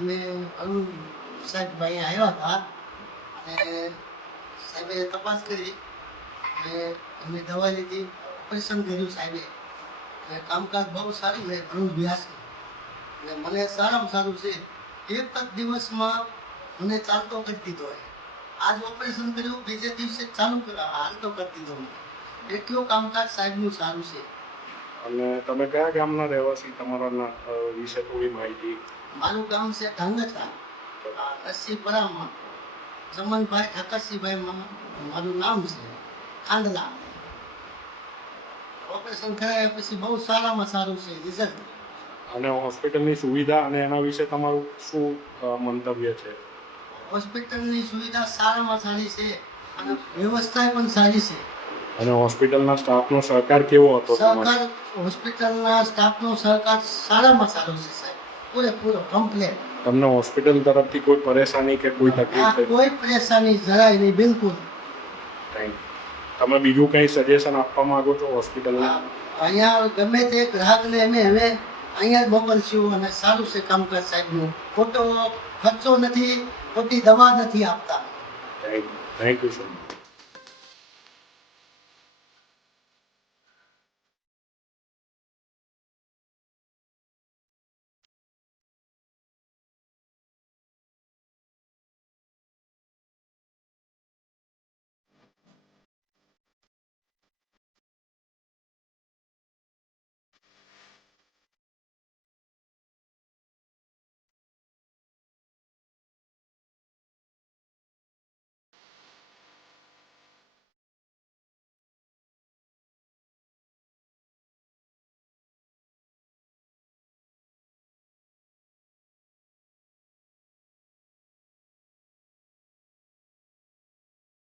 અમે અરુણ સાહેબ ભાઈ આવ્યા હતા અને સાહેબે તપાસ કરી અને અમે દવા લીધી, ઓપરેશન કર્યું સાહેબે. અને કામકાજ બહુ સારું છે અરુણ વ્યાસનું. અને મને સારામાં સારું છે, એક જ દિવસમાં મને ચાલતો કરી દીધો હોય. આજ ઓપરેશન કર્યું, બીજે દિવસે ચાલુ હાલતો કરી દીધો. એટલું કામકાજ સાહેબનું સારું છે. અને તમે કયા ગામના રહેવાસી, તમારા વિશે થોડી માહિતી? મારું ગામ છે ધાંગધ્રા, નરસિંહપરામાં. જમનભાઈ ઠાકરસિંહભાઈ મારું નામ છે, ખાંડલા. ઓપરેશન કરાયા પછી બહુ સારામાં સારું છે રિઝલ્ટ. અને હોસ્પિટલની સુવિધા અને એના વિશે તમારું શું મંતવ્ય છે? હોસ્પિટલની સુવિધા સારામાં સારી છે અને વ્યવસ્થા પણ સારી છે. અને હોસ્પિટલના સ્ટાફનો સહકાર કેવો હતો? સહકાર હોસ્પિટલના સ્ટાફનો સહકાર સારામાં સારો છે સાહેબ, પૂરેપૂરો કમ્પ્લેટ. તમને હોસ્પિટલ તરફથી કોઈ પરેશાની કે કોઈ તકલીફ? કોઈ પરેશાની જરાય નહીં, બિલકુલ. Thank you. તમે બીજું કંઈ સજેશન આપવા માંગો છો હોસ્પિટલને? અહીંયા ગમે તે ગ્રાહકને અમે હવે અહીંયા જ મોકલશું અને સારું છે કામકાજ સાહેબનું. ખોટો ખર્ચો નથી, ખોટી દવા નથી આપતા. Thank you sir.